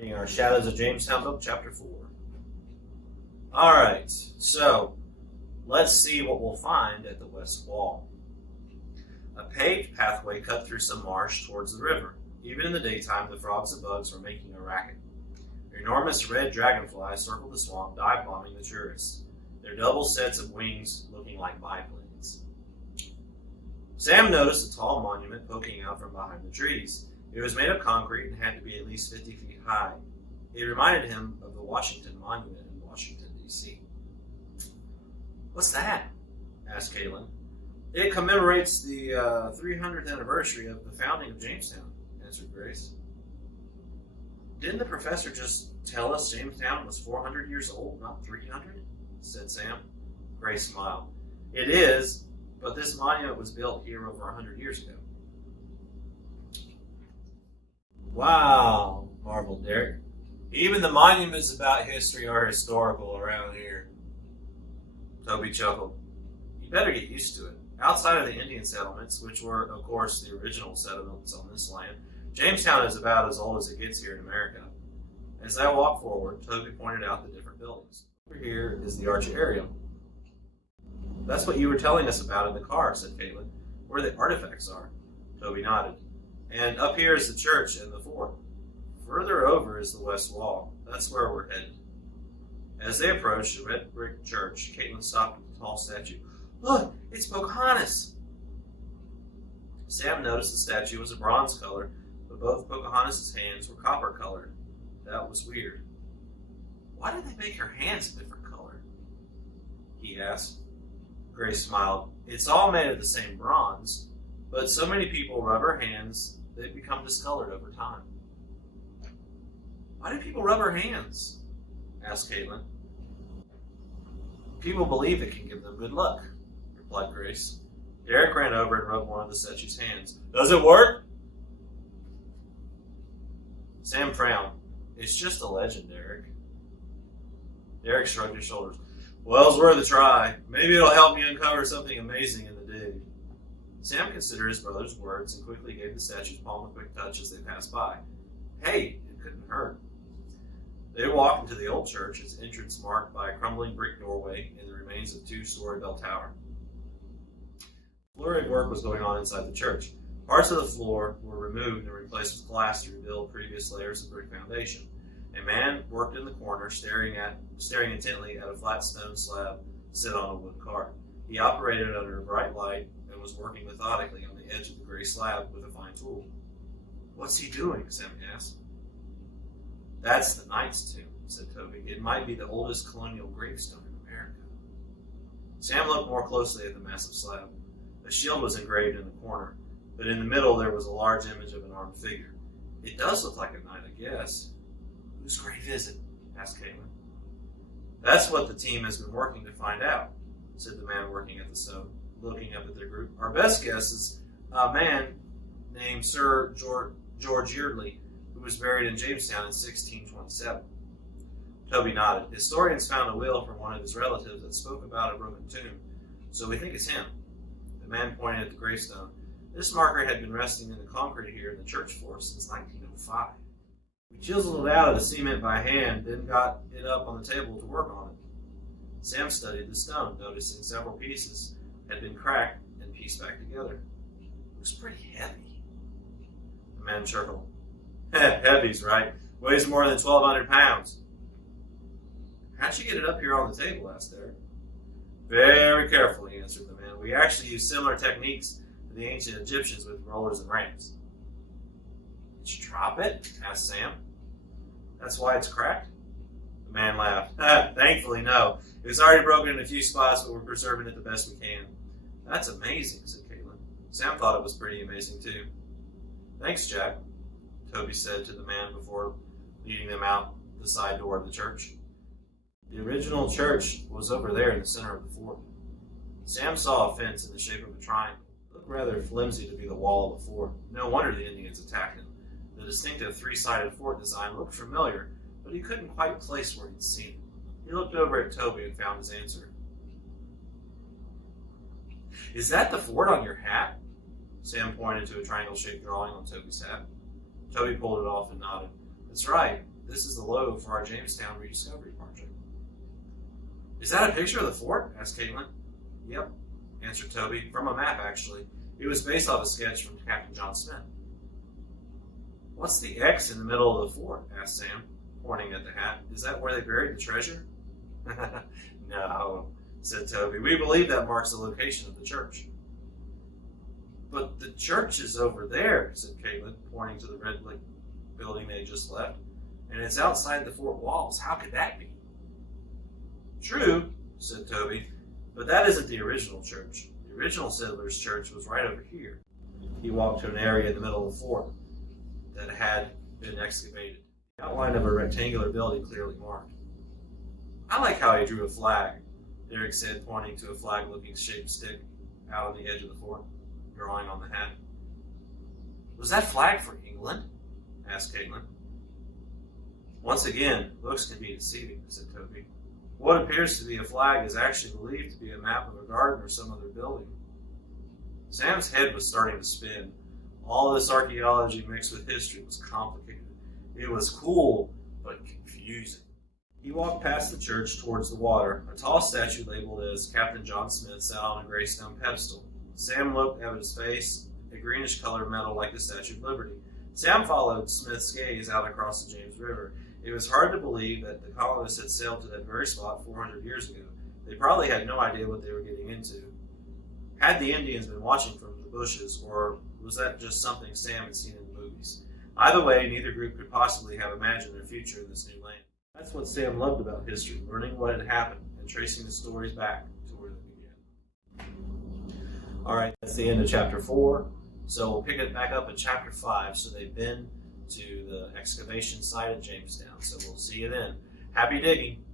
Reading our Shadows of Jamestown book, chapter 4. Alright, so let's see what we'll find at the west wall. A paved pathway cut through some marsh towards the river. Even in the daytime, the frogs and bugs were making a racket. Enormous red dragonflies circled the swamp, dive-bombing the tourists, their double sets of wings looking like biplanes. Sam noticed a tall monument poking out from behind the trees. It was made of concrete and had to be at least 50 feet high. It reminded him of the Washington Monument in Washington, D.C. "What's that?" asked Caitlin. "It commemorates the 300th anniversary of the founding of Jamestown," answered Grace. "Didn't the professor just tell us Jamestown was 400 years old, not 300? said Sam. Grace smiled. "It is, but this monument was built here over 100 years ago." "Wow," marveled Derek. "Even the monuments about history are historical around here." Toby chuckled. "You better get used to it. Outside of the Indian settlements, which were, of course, the original settlements on this land, Jamestown is about as old as it gets here in America." As they walked forward, Toby pointed out the different buildings. "Over here is the archaeological. That's what you were telling us about in the car," said Caitlin. "Where the artifacts are." Toby nodded. "And up here is the church and the fort. Further over is the west wall. That's where we're headed." As they approached the red brick church, Caitlin stopped at the tall statue. "Look, it's Pocahontas!" Sam noticed the statue was a bronze color, but both Pocahontas' hands were copper colored. That was weird. "Why did they make her hands a different color?" he asked. Grace smiled. "It's all made of the same bronze, but so many people rub her hands, they become discolored over time." "Why do people rub her hands?" asked Caitlin. "People believe it can give them good luck," replied Grace. Derek ran over and rubbed one of the statue's hands. "Does it work?" Sam frowned. "It's just a legend, Derek." Derek shrugged his shoulders. "Well, it's worth a try. Maybe it'll help me uncover something amazing in the dig." Sam considered his brother's words and quickly gave the statue's palm a quick touch as they passed by. Hey, it couldn't hurt. They walked into the old church, its entrance marked by a crumbling brick doorway and the remains of a two-story bell tower. Flurry of work was going on inside the church. Parts of the floor were removed and replaced with glass to rebuild previous layers of brick foundation. A man worked in the corner, staring intently at a flat stone slab set on a wood cart. He operated under a bright light and was working methodically on the edge of the gray slab with a fine tool. "What's he doing?" Sam asked. "That's the knight's tomb," said Toby. "It might be the oldest colonial gravestone in America." Sam looked more closely at the massive slab. A shield was engraved in the corner, but in the middle there was a large image of an armed figure. "It does look like a knight, I guess." "Whose grave is it?" asked Caitlin. "That's what the team has been working to find out," said the man working at the stone, looking up at their group. "Our best guess is a man named Sir George Yeardley, who was buried in Jamestown in 1627. Toby nodded. "Historians found a will from one of his relatives that spoke about a broken tomb, so we think it's him." The man pointed at the gravestone. "This marker had been resting in the concrete here in the church floor since 1905. We chiseled it out of the cement by hand, then got it up on the table to work on it." Sam studied the stone, noticing several pieces had been cracked and pieced back together. "It looks pretty heavy." The man chuckled. "Heavy's right. Weighs more than 1,200 pounds. "How'd you get it up here on the table?" asked Derek. "Very carefully," answered the man. "We actually use similar techniques to the ancient Egyptians with rollers and ramps." "Did you drop it?" asked Sam. "That's why it's cracked?" The man laughed. "Thankfully, no. It was already broken in a few spots, but we're preserving it the best we can." "That's amazing," said Caitlin. Sam thought it was pretty amazing, too. "Thanks, Jack," Toby said to the man before leading them out the side door of the church. The original church was over there in the center of the fort. Sam saw a fence in the shape of a triangle. It looked rather flimsy to be the wall of a fort. No wonder the Indians attacked him. The distinctive three-sided fort design looked familiar, but he couldn't quite place where he'd seen it. He looked over at Toby and found his answer. "Is that the fort on your hat?" Sam pointed to a triangle-shaped drawing on Toby's hat. Toby pulled it off and nodded. "That's right. this is the logo for our Jamestown rediscovery project. Is that a picture of the fort? Asked Caitlin. Yep, answered Toby, from a map actually. It was based off a sketch from Captain John Smith. What's the X in the middle of the fort? Asked Sam, pointing at the hat. Is that where they buried the treasure? No, said Toby. We believe that marks the location of the church. But the church is over there, said Caitlin, pointing to the red brick building they just left. And it's outside the fort walls. How could that be? True, said Toby, but that isn't the original church. The original settlers' church was right over here. He walked to an area in the middle of the fort that had been excavated. The outline of a rectangular building clearly marked. I like how he drew a flag, Derek said, pointing to a flag-looking shaped stick out on the edge of the fort, drawing on the hat. Was that flag for England? Asked Caitlin. Once again, looks can be deceiving, said Toby. What appears to be a flag is actually believed to be a map of a garden or some other building. Sam's head was starting to spin. All this archaeology mixed with history was complicated. It was cool, but confusing. He walked past the church towards the water. A tall statue labeled as Captain John Smith sat on a gray stone pedestal. Sam looked at his face, a greenish-colored metal like the Statue of Liberty. Sam followed Smith's gaze out across the James River. It was hard to believe that the colonists had sailed to that very spot 400 years ago. They probably had no idea what they were getting into. Had the Indians been watching from the bushes, or was that just something Sam had seen in the movies? Either way, neither group could possibly have imagined their future in this new land. That's what Sam loved about history, learning what had happened and tracing the stories back to where they began. All right, that's the end of chapter 4. So we'll pick it back up in chapter 5. So they've been to the excavation site at Jamestown. So we'll see you then. Happy digging.